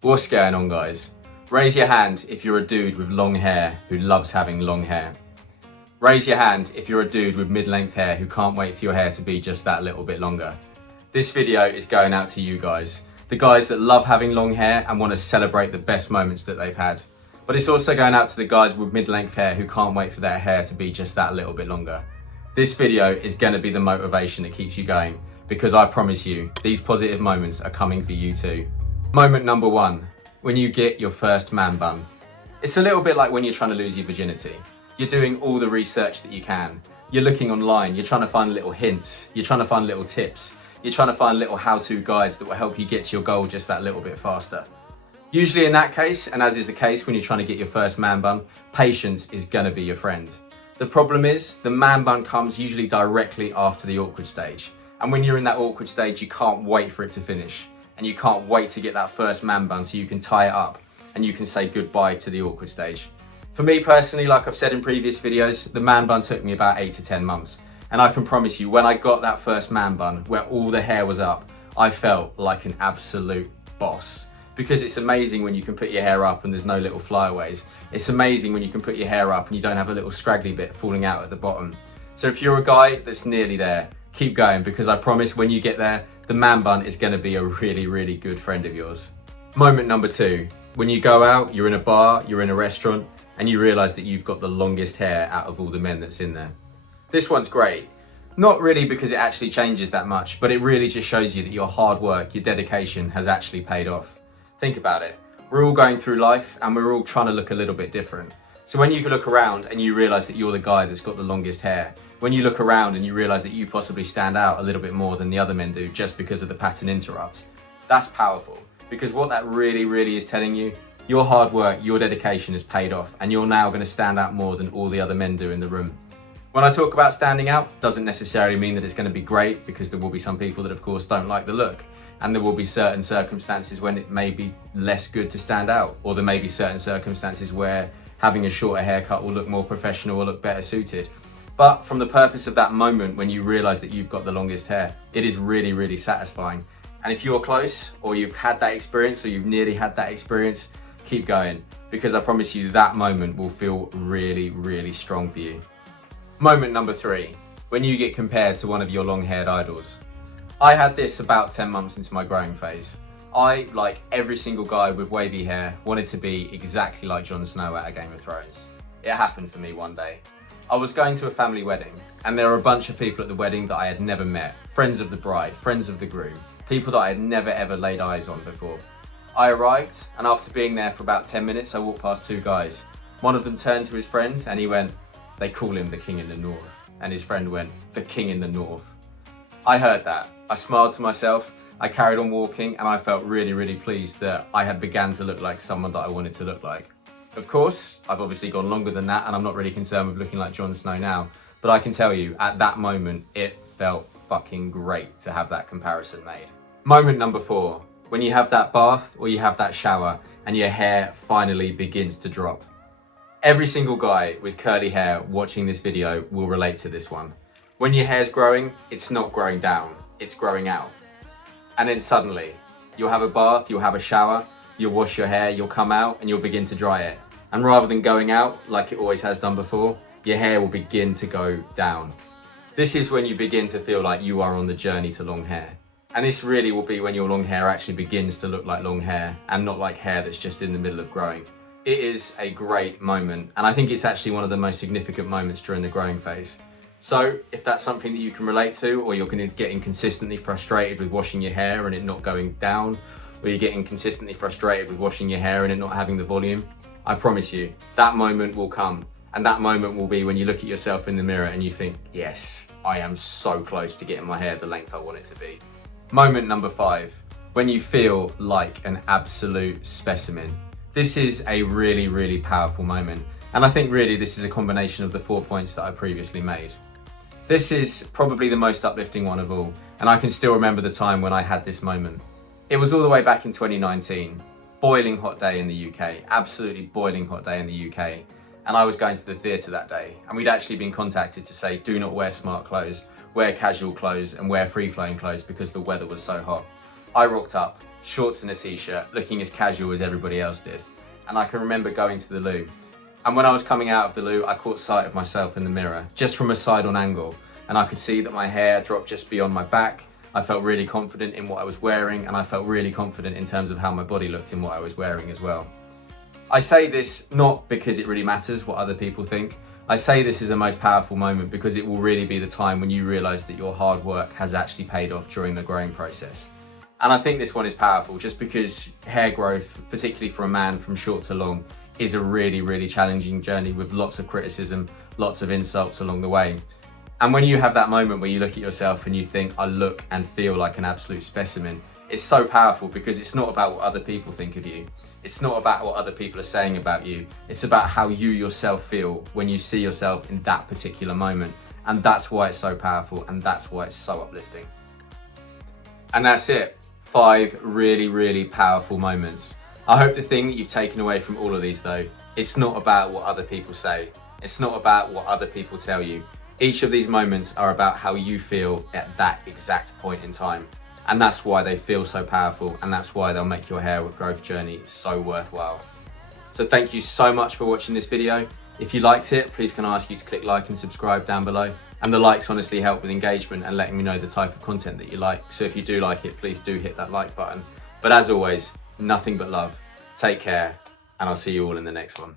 What's going on, guys? Raise your hand if you're a dude with long hair who loves having long hair. Raise your hand if you're a dude with mid-length hair who can't wait for your hair to be just that little bit longer. This video is going out to you guys. The guys that love having long hair and want to celebrate the best moments that they've had. But it's also going out to the guys with mid-length hair who can't wait for their hair to be just that little bit longer. This video is going to be the motivation that keeps you going, because I promise you, these positive moments are coming for you too. Moment number 1, when you get your first man bun. It's a little bit like when you're trying to lose your virginity. You're doing all the research that you can. You're looking online, you're trying to find little hints, you're trying to find little tips, you're trying to find little how-to guides that will help you get to your goal just that little bit faster. Usually in that case, and as is the case when you're trying to get your first man bun, patience is gonna be your friend. The problem is, the man bun comes usually directly after the awkward stage. And when you're in that awkward stage, you can't wait for it to finish. And you can't wait to get that first man bun so you can tie it up and you can say goodbye to the awkward stage. For me personally, like I've said in previous videos, the man bun took me about 8 to 10 months. And I can promise you, when I got that first man bun, where all the hair was up, I felt like an absolute boss. Because it's amazing when you can put your hair up and there's no little flyaways. It's amazing when you can put your hair up and you don't have a little scraggly bit falling out at the bottom. So if you're a guy that's nearly there, keep going, because I promise when you get there, the man bun is going to be a really, really good friend of yours. Moment number 2, when you go out, you're in a bar, you're in a restaurant, and you realise that you've got the longest hair out of all the men that's in there. This one's great. Not really because it actually changes that much, but it really just shows you that your hard work, your dedication has actually paid off. Think about it. We're all going through life and we're all trying to look a little bit different. So when you look around and you realise that you're the guy that's got the longest hair, when you look around and you realise that you possibly stand out a little bit more than the other men do just because of the pattern interrupt, that's powerful. Because what that really, really is telling you, your hard work, your dedication has paid off and you're now going to stand out more than all the other men do in the room. When I talk about standing out, doesn't necessarily mean that it's going to be great, because there will be some people that of course don't like the look. And there will be certain circumstances when it may be less good to stand out, or there may be certain circumstances where having a shorter haircut will look more professional or look better suited. But from the purpose of that moment when you realise that you've got the longest hair, it is really, really satisfying. And if you're close, or you've had that experience, or you've nearly had that experience, keep going, because I promise you that moment will feel really, really strong for you. Moment number 3, when you get compared to one of your long-haired idols. I had this about 10 months into my growing phase. I, like every single guy with wavy hair, wanted to be exactly like Jon Snow out of Game of Thrones. It happened for me one day. I was going to a family wedding, and there were a bunch of people at the wedding that I had never met. Friends of the bride, friends of the groom, people that I had never ever laid eyes on before. I arrived, and after being there for about 10 minutes, I walked past 2 guys. One of them turned to his friend and he went, "They call him the King in the North." And his friend went, "The King in the North." I heard that. I smiled to myself, I carried on walking, and I felt really, really pleased that I had began to look like someone that I wanted to look like. Of course, I've obviously gone longer than that, and I'm not really concerned with looking like Jon Snow now, but I can tell you, at that moment, it felt fucking great to have that comparison made. Moment number 4, when you have that bath or you have that shower and your hair finally begins to drop. Every single guy with curly hair watching this video will relate to this one. When your hair's growing, it's not growing down, it's growing out. And then suddenly, you'll have a bath, you'll have a shower, you'll wash your hair, you'll come out and you'll begin to dry it. And rather than going out, like it always has done before, your hair will begin to go down. This is when you begin to feel like you are on the journey to long hair. And this really will be when your long hair actually begins to look like long hair and not like hair that's just in the middle of growing. It is a great moment, and I think it's actually one of the most significant moments during the growing phase. So if that's something that you can relate to, or you're getting consistently frustrated with washing your hair and it not going down, or you're getting consistently frustrated with washing your hair and it not having the volume, I promise you, that moment will come. And that moment will be when you look at yourself in the mirror and you think, yes, I am so close to getting my hair the length I want it to be. Moment number 5, when you feel like an absolute specimen. This is a really, really powerful moment. And I think really this is a combination of the 4 points that I previously made. This is probably the most uplifting one of all, and I can still remember the time when I had this moment. It was all the way back in 2019, boiling hot day in the UK, absolutely boiling hot day in the UK, and I was going to the theatre that day, and we'd actually been contacted to say do not wear smart clothes, wear casual clothes and wear free-flowing clothes because the weather was so hot. I rocked up shorts and a t-shirt, looking as casual as everybody else did. And I can remember going to the loo. And when I was coming out of the loo, I caught sight of myself in the mirror, just from a side-on angle. And I could see that my hair dropped just beyond my back. I felt really confident in what I was wearing, and I felt really confident in terms of how my body looked in what I was wearing as well. I say this not because it really matters what other people think. I say this is the most powerful moment because it will really be the time when you realise that your hard work has actually paid off during the growing process. And I think this one is powerful just because hair growth, particularly for a man from short to long, is a really, really challenging journey with lots of criticism, lots of insults along the way. And when you have that moment where you look at yourself and you think, I look and feel like an absolute specimen, it's so powerful because it's not about what other people think of you. It's not about what other people are saying about you. It's about how you yourself feel when you see yourself in that particular moment. And that's why it's so powerful, and that's why it's so uplifting. And that's it. 5 really, really powerful moments. I hope the thing that you've taken away from all of these though, it's not about what other people say. It's not about what other people tell you. Each of these moments are about how you feel at that exact point in time. And that's why they feel so powerful, and that's why they'll make your hair growth journey so worthwhile. So thank you so much for watching this video. If you liked it, please can I ask you to click like and subscribe down below. And the likes honestly help with engagement and letting me know the type of content that you like. So if you do like it, please do hit that like button. But as always, nothing but love. Take care, and I'll see you all in the next one.